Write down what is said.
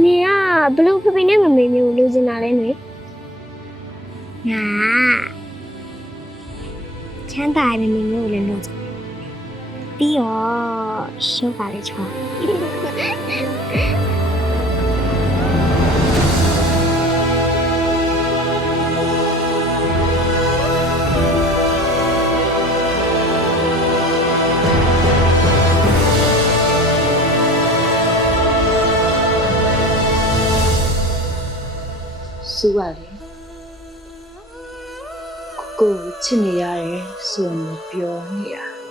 နေကဘလို့ဖေဖေနဲ့မမေမျိုးလိုချင်တာလဲနှွေငါချမ်းသာရဲ့မမေမျိုးကိုလည်းလိုချင်တယ်ပြီးတော့ရှုပ်ပါလေချော စူပါလေကိုကိုကိုချစ်နေရတယ်ဆိုရင်ပြောနေတာ